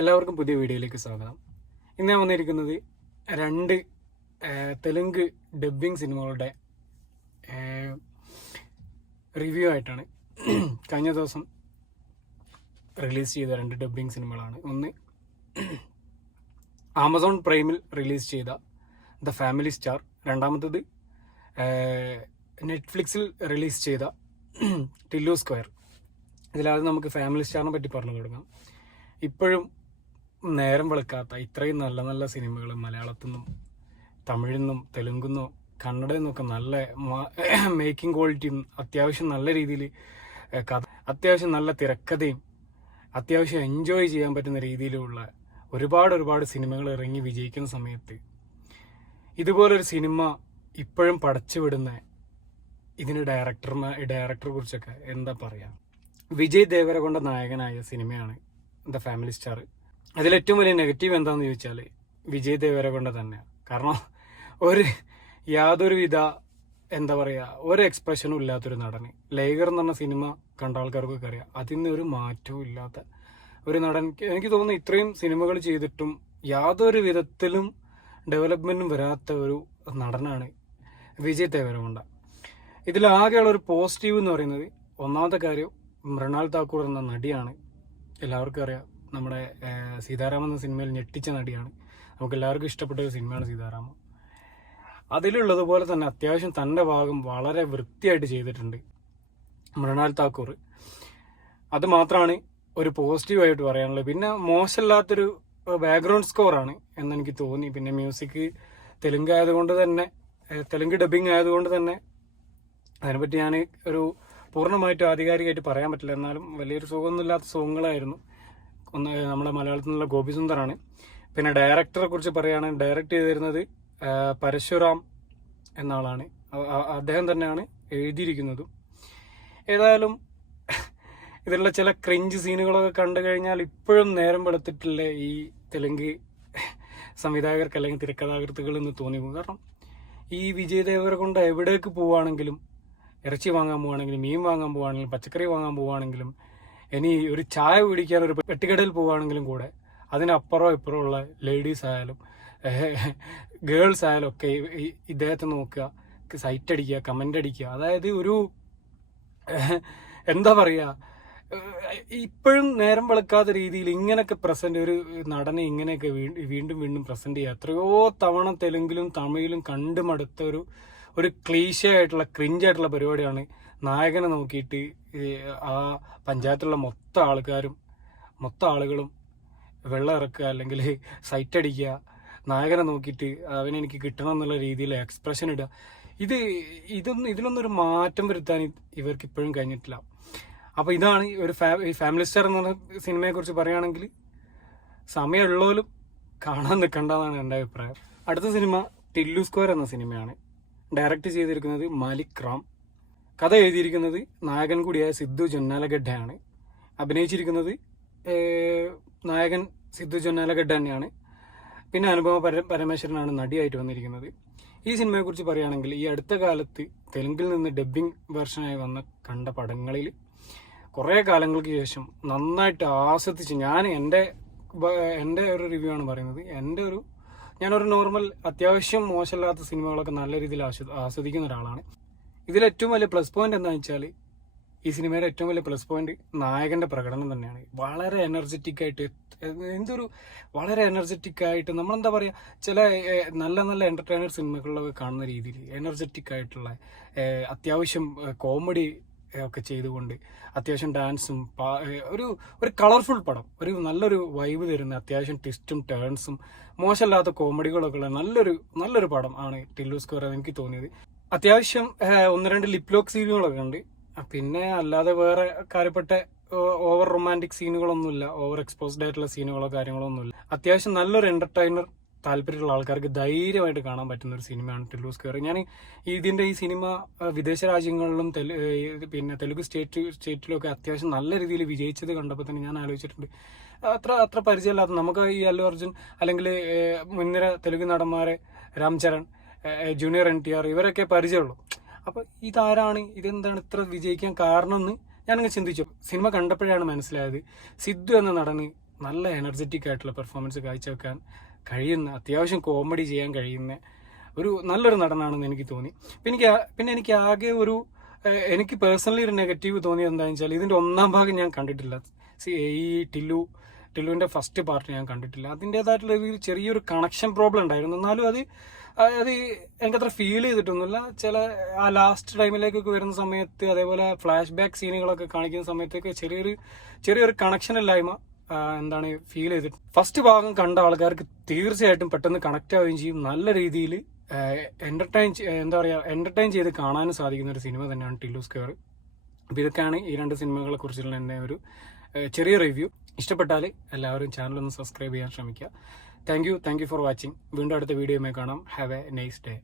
എല്ലാവർക്കും പുതിയ വീഡിയോയിലേക്ക് സ്വാഗതം. ഇന്ന് ഞാൻ വന്നിരിക്കുന്നത് രണ്ട് തെലുങ്ക് ഡബ്ബിംഗ് സിനിമകളുടെ റിവ്യൂ ആയിട്ടാണ്. കഴിഞ്ഞ ദിവസം റിലീസ് ചെയ്ത രണ്ട് ഡബ്ബിംഗ് സിനിമകളാണ്. ഒന്ന് ആമസോൺ പ്രൈമിൽ റിലീസ് ചെയ്ത ദ ഫാമിലി സ്റ്റാർ, രണ്ടാമത്തത് നെറ്റ്ഫ്ലിക്സിൽ റിലീസ് ചെയ്ത ടില്ലു സ്ക്വയർ. ഇതിലാദ്യം നമുക്ക് ഫാമിലി സ്റ്റാറിനെ പറ്റി പറഞ്ഞു തുടങ്ങാം. ഇപ്പോഴും നേരം വെളുക്കാത്ത ഇത്രയും നല്ല നല്ല സിനിമകൾ മലയാളത്തിൽ നിന്നും തമിഴിൽ നിന്നും തെലുങ്കിൽ നിന്നും കന്നഡയിൽ നിന്നൊക്കെ നല്ല മേക്കിംഗ് ക്വാളിറ്റിയും അത്യാവശ്യം നല്ല രീതിയിൽ അത്യാവശ്യം നല്ല തിരക്കഥയും അത്യാവശ്യം എൻജോയ് ചെയ്യാൻ പറ്റുന്ന രീതിയിലുള്ള ഒരുപാട് സിനിമകൾ ഇറങ്ങി വിജയിക്കുന്ന സമയത്ത് ഇതുപോലൊരു സിനിമ ഇപ്പോഴും പടച്ചു വിടുന്ന ഇതിന് ഡയറക്ടറെ കുറിച്ചൊക്കെ എന്താ പറയുക, വിജയ് ദേവരകൊണ്ട നായകനായ സിനിമയാണ് ദ ഫാമിലി സ്റ്റാർ. അതിലേറ്റവും വലിയ നെഗറ്റീവ് എന്താണെന്ന് ചോദിച്ചാൽ വിജയ് ദേവരകൊണ്ട തന്നെയാണ്. കാരണം യാതൊരുവിധ എന്താ പറയുക, ഒരു എക്സ്പ്രഷനും ഇല്ലാത്തൊരു നടന്. ലൈഗർ എന്ന് പറഞ്ഞ സിനിമ കണ്ട ആൾക്കാർക്കൊക്കെ അറിയാം, അതിന് ഒരു മാറ്റവും ഇല്ലാത്ത ഒരു നടൻ. എനിക്ക് തോന്നുന്നു ഇത്രയും സിനിമകൾ ചെയ്തിട്ടും യാതൊരു വിധത്തിലും ഡെവലപ്മെന്റും വരാത്ത ഒരു നടനാണ് വിജയ് ദേവരകൊണ്ട. ഇതിലാകെയുള്ള ഒരു പോസിറ്റീവ് എന്ന് പറയുന്നത്, ഒന്നാമത്തെ കാര്യം മൃണാൽ താക്കൂർ എന്ന നടിയാണ്. എല്ലാവർക്കും അറിയാം, നമ്മുടെ സീതാരാമൻ എന്ന സിനിമയിൽ ഞെട്ടിച്ച നടിയാണ്. നമുക്ക് എല്ലാവർക്കും ഇഷ്ടപ്പെട്ട ഒരു സിനിമയാണ് സീതാരാമൻ. അതിലുള്ളതുപോലെ തന്നെ അത്യാവശ്യം തൻ്റെ ഭാഗം വളരെ വൃത്തിയായിട്ട് ചെയ്തിട്ടുണ്ട് മൃണാൽ താക്കൂർ. അത് മാത്രമാണ് ഒരു പോസിറ്റീവായിട്ട് പറയാനുള്ളത്. പിന്നെ മോശമില്ലാത്തൊരു ബാക്ക്ഗ്രൗണ്ട് സ്കോറാണ് എന്നെനിക്ക് തോന്നി. പിന്നെ മ്യൂസിക് തെലുങ്ക് ആയതുകൊണ്ട് തന്നെ, തെലുങ്ക് ഡബിങ് ആയതുകൊണ്ട് തന്നെ അതിനെപ്പറ്റി ഞാൻ ഒരു പൂർണ്ണമായിട്ടും ആധികാരികമായിട്ട് പറയാൻ പറ്റില്ല. എന്നാലും വലിയൊരു സുഖമൊന്നുമില്ലാത്ത സോങ്ങുകളായിരുന്നു. ഒന്ന് നമ്മുടെ മലയാളത്തിൽ നിന്നുള്ള ഗോപി സുന്ദറാണ്. പിന്നെ ഡയറക്ടറെ കുറിച്ച് പറയുകയാണെങ്കിൽ, ഡയറക്റ്റ് ചെയ്തിരുന്നത് പരശുറാം എന്ന ആളാണ്. അദ്ദേഹം തന്നെയാണ് എഴുതിയിരിക്കുന്നതും. ഏതായാലും ഇതിലുള്ള ചില ക്രിഞ്ച് സീനുകളൊക്കെ കണ്ടു കഴിഞ്ഞാൽ ഇപ്പോഴും നേരം വെളുത്തിട്ടില്ല ഈ തെലുങ്ക് സംവിധായകർക്ക് അല്ലെങ്കിൽ തിരക്കഥാകൃത്തുകൾ എന്ന് തോന്നിപ്പോകും. കാരണം ഈ വിജയ് ദേവരകൊണ്ട എവിടേക്ക് പോവുകയാണെങ്കിലും, ഇറച്ചി വാങ്ങാൻ പോവുകയാണെങ്കിലും, മീൻ വാങ്ങാൻ പോവുകയാണെങ്കിലും, പച്ചക്കറി വാങ്ങാൻ പോവുകയാണെങ്കിലും, ഇനി ഒരു ചായ കുടിക്കാൻ ഒരു പെട്ടിക്കടയിൽ പോവുകയാണെങ്കിലും കൂടെ അതിനപ്പുറം ഇപ്പുറം ഉള്ള ലേഡീസ് ആയാലും ഗേൾസ് ആയാലും ഒക്കെ ഇദ്ദേഹത്തെ നോക്കുക, സൈറ്റ് അടിക്കുക, കമൻ്റ് അടിക്കുക. അതായത് ഒരു എന്താ പറയുക, ഇപ്പോഴും നേരം വെളുക്കാത്ത രീതിയിൽ ഇങ്ങനെയൊക്കെ പ്രസന്റ് ഒരു നടനെ ഇങ്ങനെയൊക്കെ വീണ്ടും പ്രസന്റ് ചെയ്യുക. എത്രയോ തവണ തെലുങ്കിലും തമിഴിലും കണ്ടു മടുത്ത ഒരു ക്ലീശ ആയിട്ടുള്ള ക്രിഞ്ചായിട്ടുള്ള പരിപാടിയാണ്. നായകനെ നോക്കിയിട്ട് ആ പഞ്ചായത്തിലുള്ള മൊത്തം ആളുകളും വെള്ളം ഇറക്കുക അല്ലെങ്കിൽ സൈറ്റ് അടിക്കുക, നായകനെ നോക്കിയിട്ട് അവനെനിക്ക് കിട്ടണം എന്നുള്ള രീതിയിൽ എക്സ്പ്രഷൻ ഇടുക. ഇതിലൊന്നും ഒരു മാറ്റം വരുത്താൻ ഇവർക്ക് ഇപ്പോഴും കഴിഞ്ഞിട്ടില്ല. അപ്പോൾ ഇതാണ് ഒരു ഫാമിലി സ്റ്റാർ എന്ന് പറഞ്ഞ സിനിമയെ കുറിച്ച് പറയുകയാണെങ്കിൽ സമയമുള്ളവരും കാണാൻ നിൽക്കേണ്ടതാണ് എൻ്റെ അഭിപ്രായം. അടുത്ത സിനിമ ടില്ലു സ്ക്വയർ എന്ന സിനിമയാണ്. ഡയറക്റ്റ് ചെയ്തിരിക്കുന്നത് മാലിക് റാം. കഥ എഴുതിയിരിക്കുന്നത് നായകൻ കൂടിയായ സിദ്ധു ജൊന്നാലഗഡ്ഡയാണ്. അഭിനയിച്ചിരിക്കുന്നത് നായകൻ സിദ്ധു ജൊന്നാലഗഡ്ഡ തന്നെയാണ്. പിന്നെ അനുപമ പരമേശ്വരനാണ് നടിയായിട്ട് വന്നിരിക്കുന്നത്. ഈ സിനിമയെക്കുറിച്ച് പറയുകയാണെങ്കിൽ, ഈ അടുത്ത കാലത്ത് തെലുങ്കിൽ നിന്ന് ഡബ്ബിംഗ് വെർഷനായി കണ്ട പടങ്ങളിൽ കുറേ കാലങ്ങൾക്ക് ശേഷം നന്നായിട്ട് ആസ്വദിച്ച്, ഞാൻ എൻ്റെ ഒരു റിവ്യൂ ആണ് പറയുന്നത്. ഞാനൊരു നോർമൽ അത്യാവശ്യം മോശമില്ലാത്ത സിനിമകളൊക്കെ നല്ല രീതിയിൽ ആസ്വദിക്കുന്ന ഒരാളാണ്. ഇതിലേറ്റവും വലിയ പ്ലസ് പോയിന്റ് എന്താണെന്ന് വെച്ചാൽ, ഈ സിനിമയുടെ ഏറ്റവും വലിയ പ്ലസ് പോയിന്റ് നായകന്റെ പ്രകടനം തന്നെയാണ്. വളരെ എനർജറ്റിക് ആയിട്ട് നമ്മളെന്താ പറയുക, ചില നല്ല എന്റർടൈനർ സിനിമകളിലൊക്കെ കാണുന്ന രീതിയിൽ എനർജറ്റിക് ആയിട്ടുള്ള അത്യാവശ്യം കോമഡി ഒക്കെ ചെയ്തുകൊണ്ട് അത്യാവശ്യം ഡാൻസും ഒരു കളർഫുൾ പടം, ഒരു നല്ലൊരു വൈബ് തരുന്ന, അത്യാവശ്യം ട്വിസ്റ്റും ടേൺസും മോശമില്ലാത്ത കോമഡികളൊക്കെ ഉള്ള നല്ലൊരു പടം ആണ് ടില്ലു സ്ക്വയർ എനിക്ക് തോന്നിയത്. അത്യാവശ്യം 1-2 ലിപ് ലോക്ക് സീനുകളൊക്കെ ഉണ്ട്. പിന്നെ അല്ലാതെ വേറെ കാര്യപ്പെട്ട ഓവർ റൊമാൻറ്റിക് സീനുകളൊന്നുമില്ല, ഓവർ എക്സ്പോസ്ഡ് ആയിട്ടുള്ള സീനുകളോ കാര്യങ്ങളൊന്നുമില്ല. അത്യാവശ്യം നല്ലൊരു എന്റർടൈനർ താല്പര്യമുള്ള ആൾക്കാർക്ക് ധൈര്യമായിട്ട് കാണാൻ പറ്റുന്ന ഒരു സിനിമയാണ് ടില്ലു സ്ക്വയർ. ഞാൻ ഈ സിനിമ വിദേശ രാജ്യങ്ങളിലും പിന്നെ തെലുങ്ക് സ്റ്റേറ്റിലും ഒക്കെ അത്യാവശ്യം നല്ല രീതിയിൽ വിജയിച്ചത് കണ്ടപ്പോൾ തന്നെ ഞാൻ ആലോചിച്ചിട്ടുണ്ട്, അത്ര പരിചയമില്ലാത്ത നമുക്ക് ഈ അല്ലു അർജുൻ അല്ലെങ്കിൽ മുൻനിര തെലുങ്ക് നടന്മാരെ രാംചരൺ, ജൂനിയർ NTR ഇവരൊക്കെ പരിചയമുള്ളൂ. അപ്പോൾ ഇതെന്താണ് ഇത്ര വിജയിക്കാൻ കാരണം എന്ന് ഞാനങ്ങ് ചിന്തിച്ചു. സിനിമ കണ്ടപ്പോഴാണ് മനസ്സിലായത്, സിദ്ധു എന്ന നടന് നല്ല എനർജറ്റിക് ആയിട്ടുള്ള പെർഫോമൻസ് കാഴ്ചവെക്കാൻ കഴിയുന്ന, അത്യാവശ്യം കോമഡി ചെയ്യാൻ കഴിയുന്ന നല്ലൊരു നടനാണെന്ന് എനിക്ക് തോന്നി. പിന്നെ എനിക്ക് ആകെ എനിക്ക് പേഴ്സണലി ഒരു നെഗറ്റീവ് തോന്നിയത് എന്താണെന്ന് വെച്ചാൽ, ഇതിൻ്റെ ഒന്നാം ഭാഗം ഞാൻ കണ്ടിട്ടില്ല. ഈ ടില്ലുവിൻ്റെ ഫസ്റ്റ് പാർട്ട് ഞാൻ കണ്ടിട്ടില്ല. അതിൻ്റേതായിട്ടുള്ള ഒരു ചെറിയൊരു കണക്ഷൻ പ്രോബ്ലം ഉണ്ടായിരുന്നു. എന്നാലും അത് എനിക്കത്ര ഫീൽ ചെയ്തിട്ടൊന്നുമില്ല. ചില ആ ലാസ്റ്റ് ടൈമിലേക്കൊക്കെ വരുന്ന സമയത്ത്, അതേപോലെ ഫ്ലാഷ് ബാക്ക് സീനുകളൊക്കെ കാണിക്കുന്ന സമയത്തൊക്കെ ചെറിയൊരു കണക്ഷൻ ഇല്ലായ്മ ഫീൽ ചെയ്തിട്ട്. ഫസ്റ്റ് ഭാഗം കണ്ട ആൾക്കാർക്ക് തീർച്ചയായിട്ടും പെട്ടെന്ന് കണക്ട് ആവുകയും ചെയ്യും. നല്ല രീതിയിൽ എന്റർടൈൻ ചെയ്ത് കാണാനും സാധിക്കുന്ന ഒരു സിനിമ തന്നെയാണ് ടില്ലു സ്ക്വയർ. അപ്പോൾ ഇതൊക്കെയാണ് ഈ 2 സിനിമകളെ കുറിച്ചുള്ള എൻ്റെ ഒരു ചെറിയ റിവ്യൂ. ഇഷ്ടപ്പെട്ടാൽ എല്ലാവരും ചാനലൊന്ന് സബ്സ്ക്രൈബ് ചെയ്യാൻ ശ്രമിക്കുക. Thank you for watching. വീണ്ടും അടുത്ത വീഡിയോയുമായി കാണാം. Have A nice day.